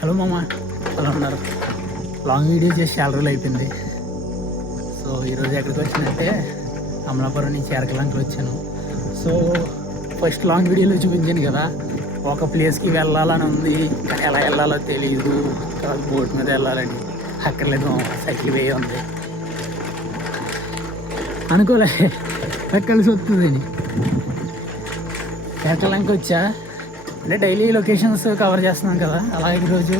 Hello మామ, ఎలా ఉన్నారు? లాంగ్ వీడియో చేసి చాలా రోజులు అయిపోయింది. సో ఈరోజు ఎక్కడికి వచ్చిందంటే అమలాపురం నుంచి ఎరకలంకలు వచ్చాను. సో ఫస్ట్ లాంగ్ వీడియోలో చూపించాను కదా, ఒక ప్లేస్కి వెళ్ళాలని ఉంది కానీ ఎలా వెళ్ళాలో తెలియదు. బోట్ మీద వెళ్ళాలని అక్కర్లేదు, సైకిల్ వే ఉంది అనుకోలే, కలిసి వస్తుందని ఎరకలంక వచ్చా. అంటే డైలీ లొకేషన్స్ కవర్ చేస్తున్నాం కదా, అలాగే ఈరోజు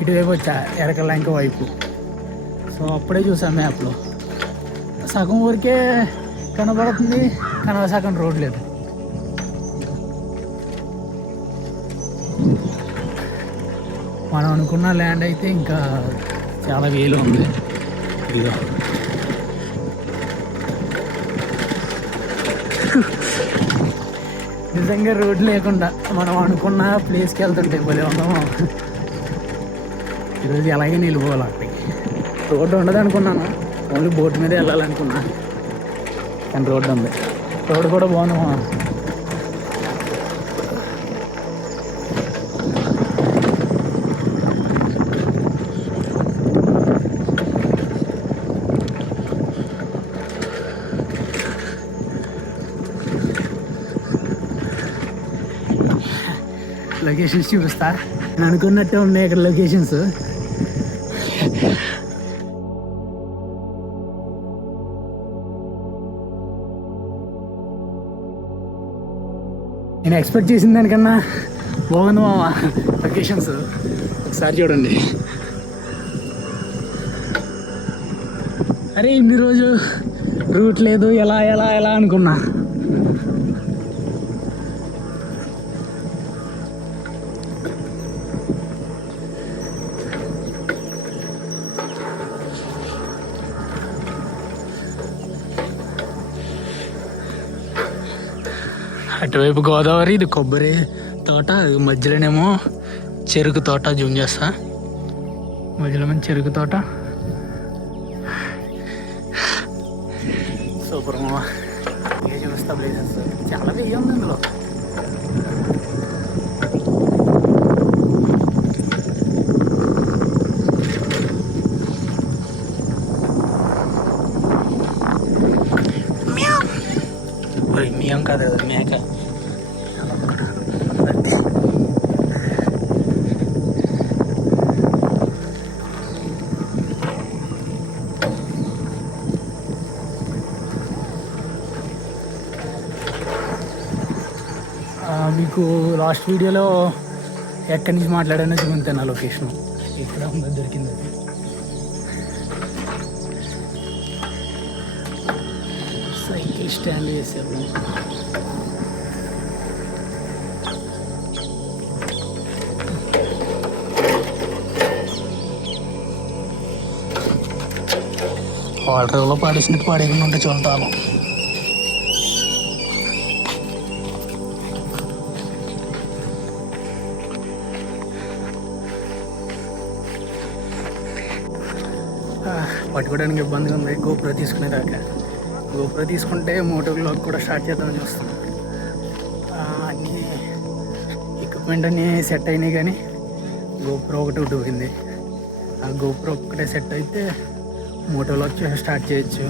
ఇటువైపు వచ్చా, ఎరకలంక వైపు. సో అప్పుడే చూసాను మ్యాప్లో, సగం ఊరికే కనబడుతుంది కానీ సగం రోడ్ లేదు. మనం అనుకున్న ల్యాండ్ అయితే ఇంకా చాలా వేలు ఉంది. ఇదిగో నిజంగా రోడ్ లేకుండా మనం అనుకున్న ప్లేస్కి వెళ్తుంటే భలే ఉన్నాము. ఈరోజు ఎలాగే నిలిపోవాలి అక్కడికి. రోడ్డు ఉండదు అనుకున్నాను, ఓన్లీ బోట్ మీద వెళ్ళాలనుకున్నా, కానీ రోడ్డు ఉంది. రోడ్డు కూడా బాగుంది. లొకేషన్స్ చూపిస్తా, నేను అనుకున్నట్టే ఉన్నాయి ఇక్కడ లొకేషన్స్. నేను ఎక్స్పెక్ట్ చేసిన దానికన్నా బాగుంది మామ లొకేషన్స్. ఒకసారి చూడండి. అరే ఇన్ని రోజు రూట్ లేదు, ఎలా ఎలా ఎలా అనుకున్నా. అటువైపు గోదావరి, ఇది కొబ్బరి తోట, మధ్యలోనేమో చెరుకు తోట. జూమ్ చేస్తా, మధ్యలో మంచి చెరుకు తోట. సూపర్ మామ. ఇక చూస్తా ప్లేసెస్ చాలా వెయ్యి ఉంది అందులో. మియం కాదు కదా, మేక. మీకు లాస్ట్ వీడియోలో ఎక్కడి నుంచి మాట్లాడానో చూపించాను. ఆ లొకేషన్ ఇక్కడ ఉందో దొరికింది. సైకిల్ స్టాండ్ వేసాము. వాటర్లో పాడేసినట్టు పాడేయకుండా ఉంటే చూద్దాము. పట్టుకోవడానికి ఇబ్బందిగా ఉంది గోప్రో తీసుకునేదాకా. గోప్రో తీసుకుంటే మోటో వ్లాగ్ కూడా స్టార్ట్ చేద్దామని చూస్తాం. అన్నీ ఎక్విప్మెంట్ అన్నీ సెట్ అయినాయి కానీ గోప్రో ఒకటి ఉండిపోయింది. ఆ గోప్రో ఒకటే సెట్ అయితే మోటో వ్లాగ్ స్టార్ట్ చేయొచ్చు.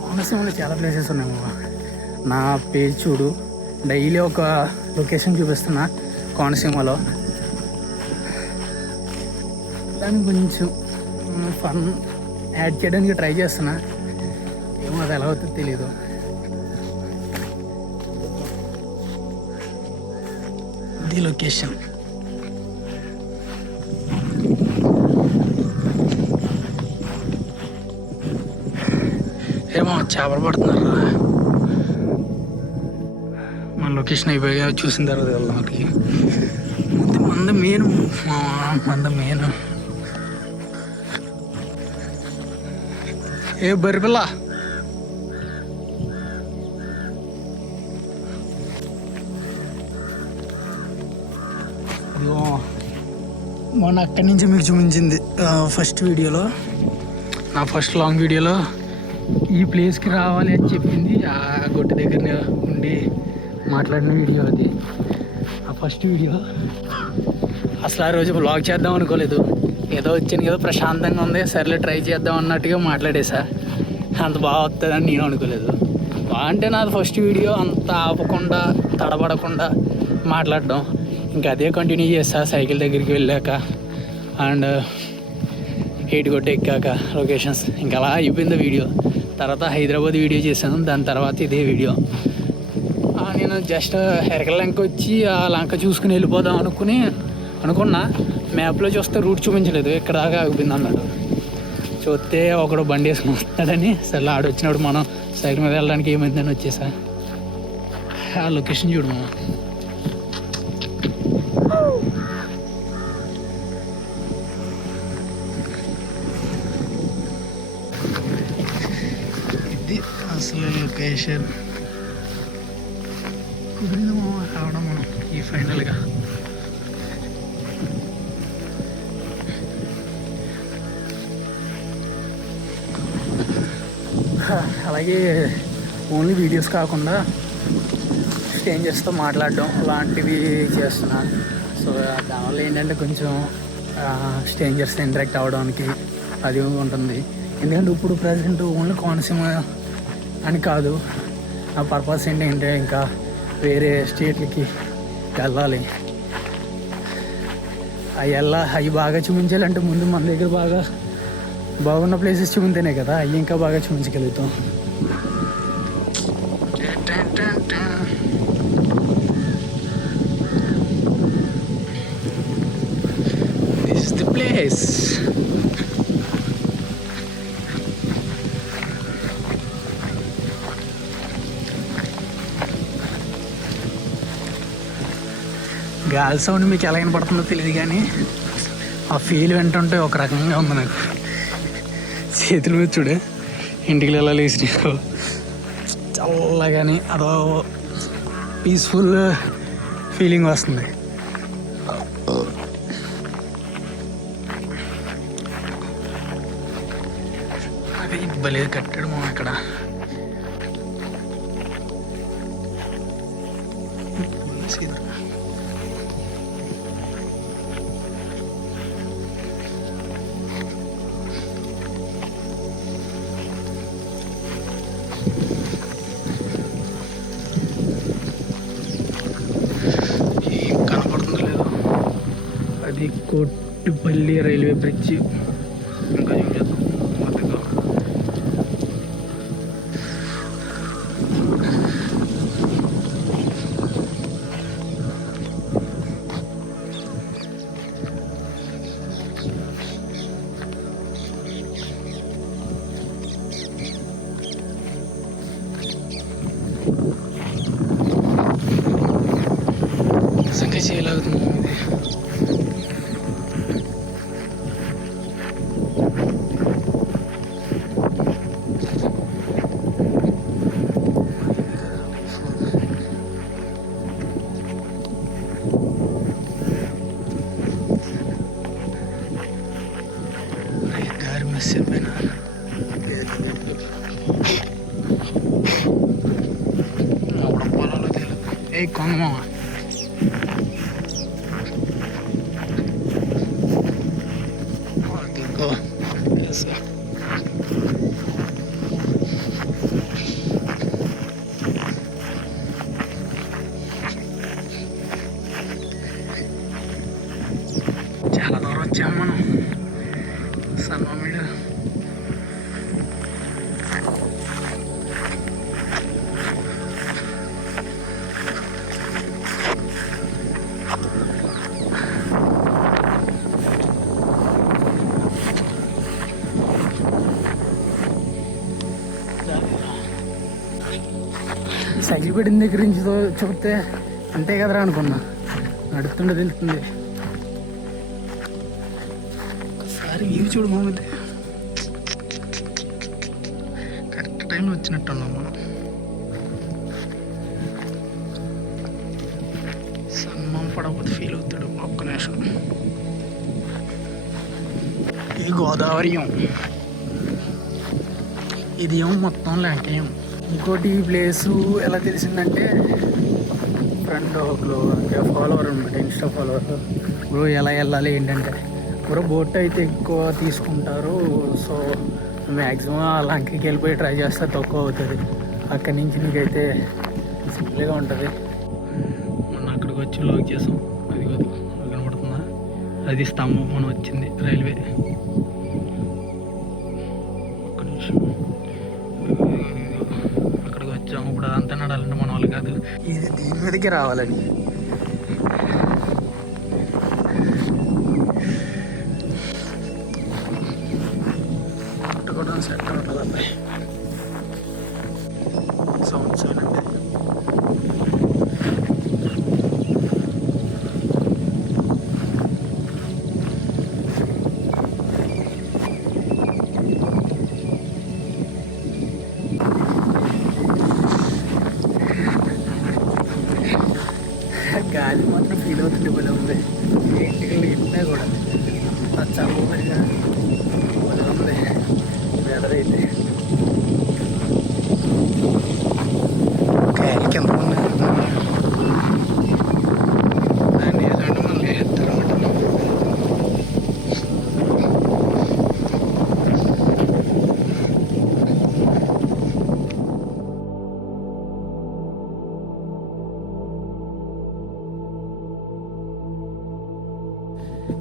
కోనసీమలో చాలా ప్లేసెస్ ఉన్నాయి. నా పేజ్ చూడు, డైలీ ఒక లొకేషన్ చూపిస్తున్నా కోనసీమలో. దాన్ని కొంచెం ఫన్ యాడ్ చేయడానికి ట్రై చేస్తున్నా. ఏమో అది ఎలా అవుతుందో తెలీదు. ఇది లొకేషన్. ఏమో చేపలు పడుతున్నారు. మన లొకేషన్ అయిపోయి చూసిన తర్వాత వెళ్దాం అక్కడికి. మంద మెయిన్ ఏ బరిపిల్ల. మొన్న అక్కడి నుంచి మీకు చూపించింది ఫస్ట్ వీడియోలో, నా ఫస్ట్ లాంగ్ వీడియోలో ఈ ప్లేస్కి రావాలి అని చెప్పింది. ఆ గొట్టు దగ్గర ఉండి మాట్లాడిన వీడియో అది, ఆ ఫస్ట్ వీడియో. అసలు ఆ రోజు వ్లాగ్ చేద్దాం అనుకోలేదు. ఏదో వచ్చింది కదా ప్రశాంతంగా ఉంది, సర్లే ట్రై చేద్దాం అన్నట్టుగా మాట్లాడేసా. అంత బాగా వస్తుందని నేను అనుకోలేదు. అంటే నాది ఫస్ట్ వీడియో, అంత ఆపకుండా తడబడకుండా మాట్లాడడం. ఇంకా అదే కంటిన్యూ చేస్తా సైకిల్ దగ్గరికి వెళ్ళాక అండ్ ఎయిట్గొట్ట ఎక్కాక లొకేషన్స్. ఇంకా అలా అయిపోయింది వీడియో. తర్వాత హైదరాబాద్ వీడియో చేశాను, దాని తర్వాత ఇదే వీడియో. నేను జస్ట్ ఎరకల లంక వచ్చి ఆ లంక చూసుకుని వెళ్ళిపోదాం అనుకున్నా. మ్యాప్లో చూస్తే రూట్ చూపించలేదు, ఇక్కడ దాకా ఆగిపోయింది అన్నాడు. చూస్తే ఒకడు బండి వేసుకుని వస్తాడని సరే ఆడు వచ్చినప్పుడు మనం సైకిల్ మీద వెళ్ళడానికి ఏమైందని వచ్చేసా. ఆ లొకేషన్ చూడు మనం. ఇది అసలు లొకేషన్. కుదిరింది మామ రావడం మనం ఈ ఫైనల్గా. అలాగే ఓన్లీ వీడియోస్ కాకుండా స్ట్రేంజర్స్తో మాట్లాడడం అలాంటివి చేస్తున్నా. సో దానివల్ల ఏంటంటే కొంచెం స్ట్రేంజర్స్ ఇంటరాక్ట్ అవ్వడానికి అది ఉంటుంది. ఎందుకంటే ఇప్పుడు ప్రజెంట్ ఓన్లీ కోనసీమ అని కాదు, ఆ పర్పస్ ఏంటంటే ఇంకా వేరే స్టేట్లకి వెళ్ళాలి. అవి బాగా చూపించాలంటే ముందు మన దగ్గర బాగున్న ప్లేసెస్ చూపితేనే కదా అవి ఇంకా బాగా చూపించగలుగుతాం. This is the place. గాలి సౌండ్ మీకు ఎలా వినపడుతుందో తెలియదు, కానీ ఆ ఫీల్ వింటుంటే ఒక రకంగా ఉంది నాకు. చేతుల మీద చూడే ఇంటికి ఎలా లేచి చల్లగాని అదో పీస్ఫుల్ ఫీలింగ్ వస్తుంది. అది భలే కట్టడం అక్కడ. అది కోటిపల్లి రైల్వే బ్రిడ్జ్. ఇంకా చూసేద్దాం కొత్తగా. నిజంగా చేయలాగుతుంది ఇది. ఏ కొంగమా చాలా దూరం వచ్చాము మనం. సన్మామిడ సైకిల్ పెట్టిన దగ్గర నుంచి చూస్తే అంతే కదరా అనుకున్నా. నడుస్తుండే తెలుస్తుంది. ఒకసారి ఇవి చూడు మామూలు కరెక్ట్ టైంలో వచ్చినట్టున్నాం మనం. సన్మాం పడకపోతే ఫీల్ అవుతాడు. ఒక్క నిమిషం. ఈ గోదావరియం, ఇది ఏమో మొత్తం లంకేయం. ఇంకోటి ఈ ప్లేసు ఎలా తెలిసిందంటే ఫ్రెండ్ ఒకరు అంటే ఫాలోవర్ అనమాట, ఇన్స్టా ఫాలోవర్. బ్రో ఎలా వెళ్ళాలి ఏంటంటే బ్రో బోట్ అయితే ఎక్కువ తీసుకుంటారు. సో మ్యాక్సిమం ఆ లంకకి వెళ్ళిపోయి ట్రై చేస్తే తక్కువ అవుతుంది. అక్కడి నుంచి నీకైతే సింపుల్గా ఉంటుంది. మొన్న అక్కడికి వచ్చి లాక్ చేసాం. అది కనబడుతుందా, అది స్తంభం మనం వచ్చింది రైల్వే. ఒక్క నిమిషం, అక్కడికి వచ్చాము. ఇప్పుడు అదంతా నడాలంటే మన వాళ్ళు కాదు, ఇది దీని మీదకి రావాలని. కూడా సెట్ ఉంటుంది అబ్బాయి. Sound silent. గాలి మాత్రం ఫీల్ అవుతుంది, భలే ఉంది. ఇంటికి ఇంటినా కూడా చల్లగా భలే ఉంది వెదర్ అయితే. గాలికి ఎంత ఉంది దాన్ని ఏదంటే మళ్ళీ ఎత్తారు అనమాట.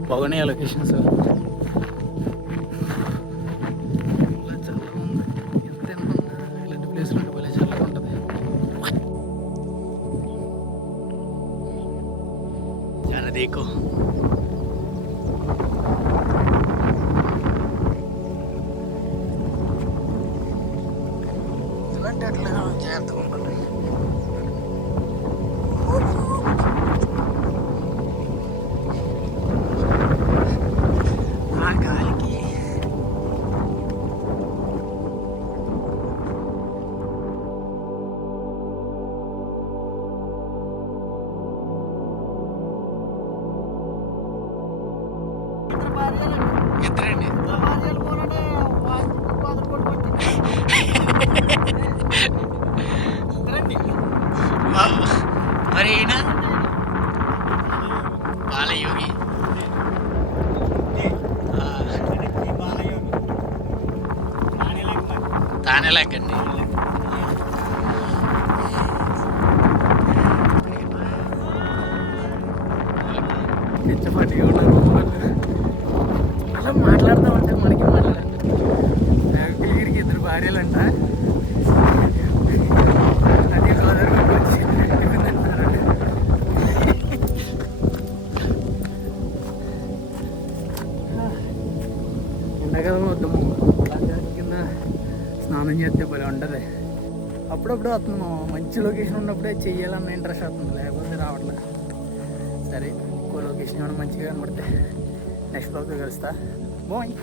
బాగున్నాయి లొకేషన్స్. ఇలాంటి ప్లేస్లో భలే చల్లగా ఉంటుంది. చాలా దేకో ఇలాంటి అట్లా జాగ్రత్తగా ఉంటుంది. ఆ గాలికి ఎత్తరండి. మరి అయినా బాలయోగి తానేలాగండి. పిచ్చపాటిగా ఉన్నారు అలా మాట్లాడతామంటే మనకి వీరికి 2 భార్యలంట. అదే గోదావరి వచ్చి ఎండాకాలం వద్దాము కింద స్నానం చేస్తే భలే ఉంటుంది. అప్పుడప్పుడు అతను మంచి లొకేషన్ ఉన్నప్పుడే చెయ్యాలన్న ఇంట్రెస్ట్ అవుతుంది, లేకపోతే రావట్లేదు. సరే, ఇంకో లొకేషన్ ఏమైనా మంచిగా కనబడితే నెక్స్ట్ బ్లాగ్లో కలుస్తా. బాయ్.